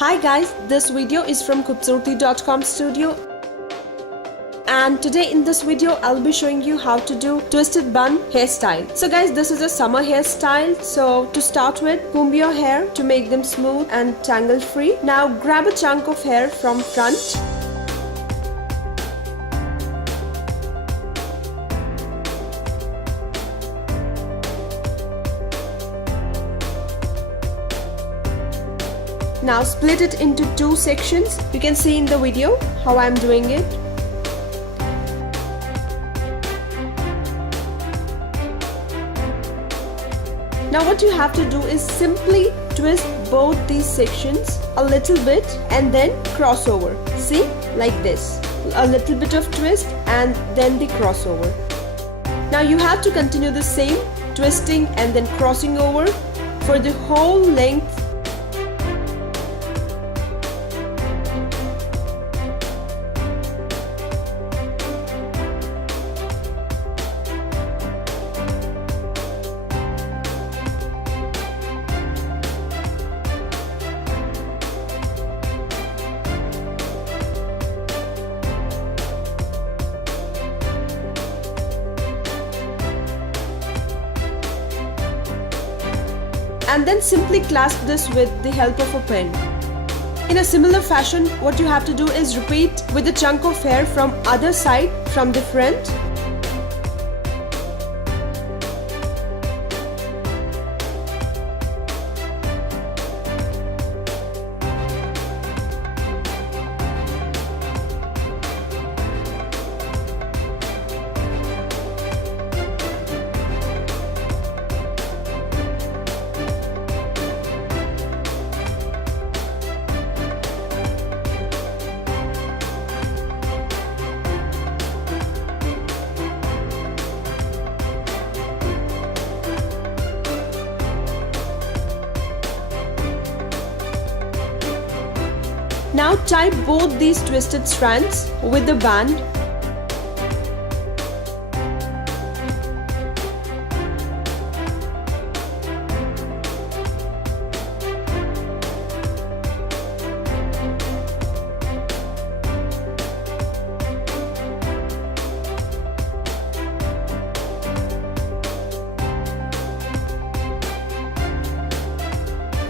Hi guys, this video is from Khoobsurati.com studio, and today in this video I'll be showing you how to do twisted bun hairstyle. So guys, this is a summer hairstyle. So to start with, comb your hair to make them smooth and tangle free. Now grab a chunk of hair from front. Now split it into two sections. You can see in the video how I'm doing it. Now what you have to do is simply twist both these sections a little bit and then crossover. See, like this. A little bit of twist and then the crossover. Now you have to continue the same twisting and then crossing over for the whole length. And then simply clasp this with the help of a pen. In a similar fashion, what you have to do is repeat with a chunk of hair from other side, from the front. Now tie both these twisted strands with the band.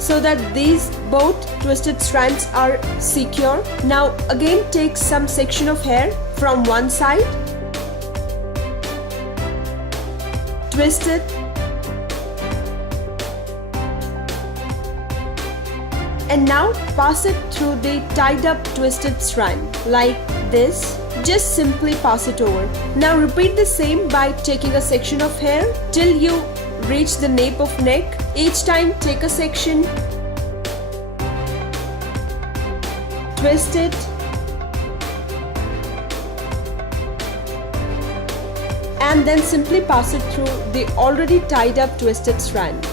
So that these both twisted strands are secure. Now again take some section of hair from one side, twist it, and now pass it through the tied up twisted strand like this. Just simply pass it over. Now repeat the same by taking a section of hair till you reach the nape of neck. Each time take a section, twist it, and then simply pass it through the already tied up twisted strand.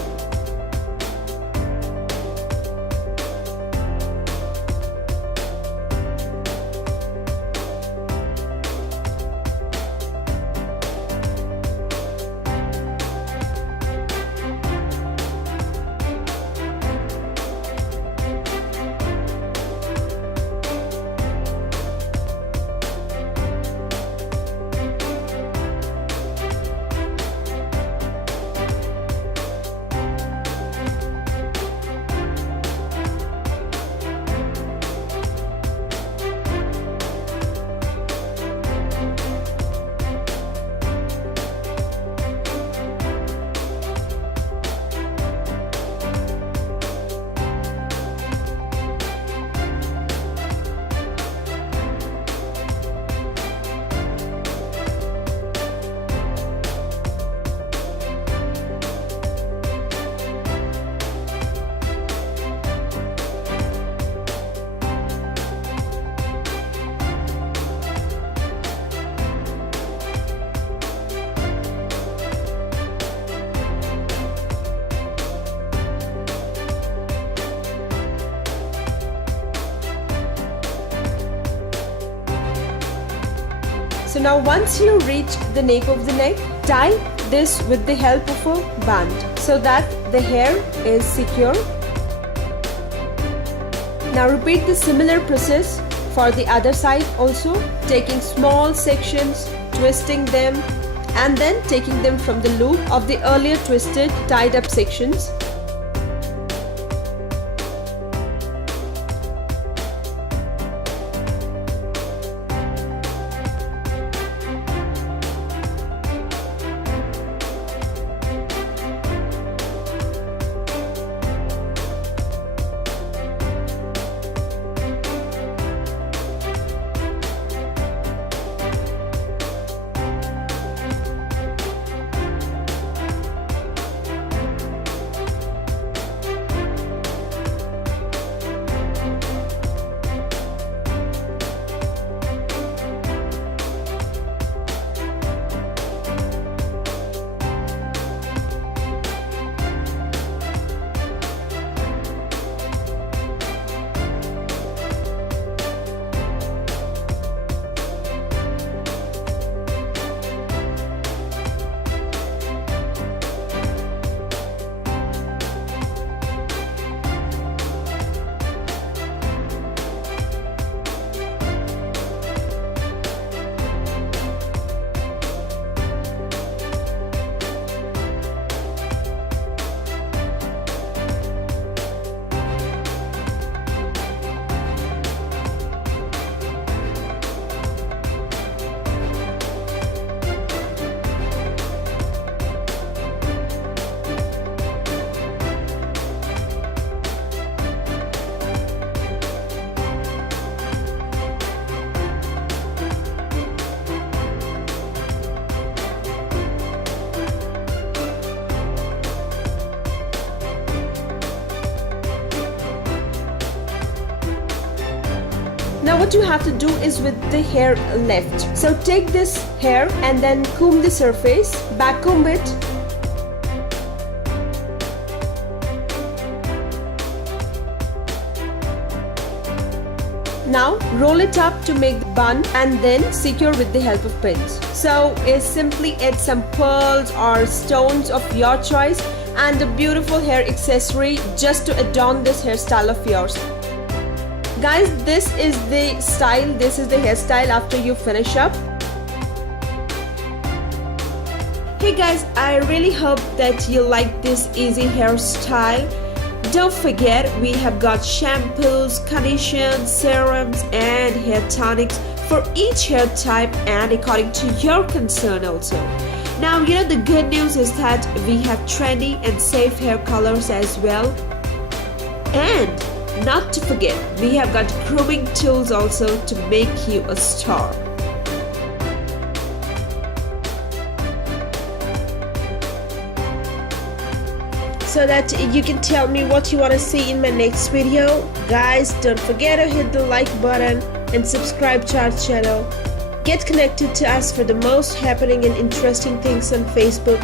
So now once you reach the nape of the neck, tie this with the help of a band so that the hair is secure. Now repeat the similar process for the other side also, taking small sections, twisting them, and then taking them from the loop of the earlier twisted tied up sections. Now what you have to do is with the hair left. So take this hair and then comb the surface, back comb it. Now roll it up to make the bun and then secure with the help of pins. So simply add some pearls or stones of your choice and a beautiful hair accessory just to adorn this hairstyle of yours. Guys, this is the style, this is the hairstyle after you finish up. Hey guys, I really hope that you like this easy hairstyle. Don't forget, we have got shampoos, conditions, serums and hair tonics for each hair type and according to your concern also. Now, you know, the good news is that we have trendy and safe hair colors as well. And not to forget, we have got grooming tools also to make you a star. So that you can tell me what you want to see in my next video. Guys, don't forget to hit the like button and subscribe to our channel. Get connected to us for the most happening and interesting things on Facebook.